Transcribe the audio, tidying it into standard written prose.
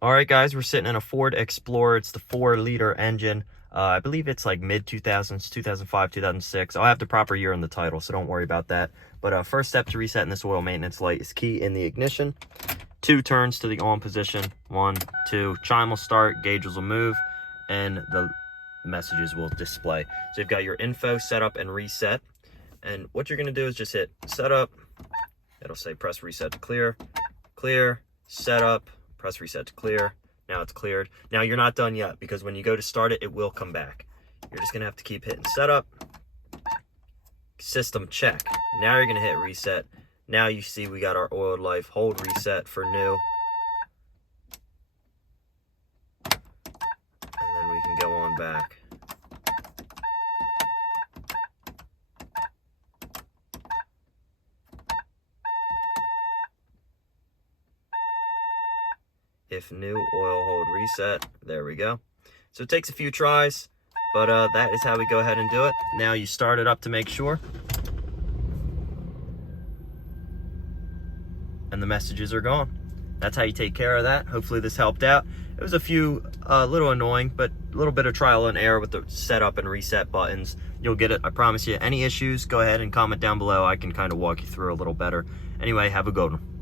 All right, guys, we're sitting in a Ford Explorer. It's the 4-liter engine. I believe it's like mid-2000s, 2005, 2006. I'll have the proper year in the title, so don't worry about that. But first step to resetting this oil maintenance light is key in the ignition. 2 turns to the on position. 1, 2. Chime will start, gauges will move, and the messages will display. So you've got your info, setup, and reset. And what you're going to do is just hit setup. It'll say press reset to clear, clear, setup. Press reset to clear. Now it's cleared. Now you're not done yet, because when you go to start it, it will come back. You're just gonna have to keep hitting setup, system check. Now you're gonna hit reset. Now you see we got our oil life. Hold reset for new. And then we can go on back. If new, oil hold reset. There we go. So it takes a few tries, but that is how we go ahead and do it. Now you start it up to make sure. And the messages are gone. That's how you take care of that. Hopefully this helped out. It was a few, little annoying, but a little bit of trial and error with the setup and reset buttons. You'll get it, I promise you. Any issues, go ahead and comment down below. I can kind of walk you through a little better. Anyway, have a good one.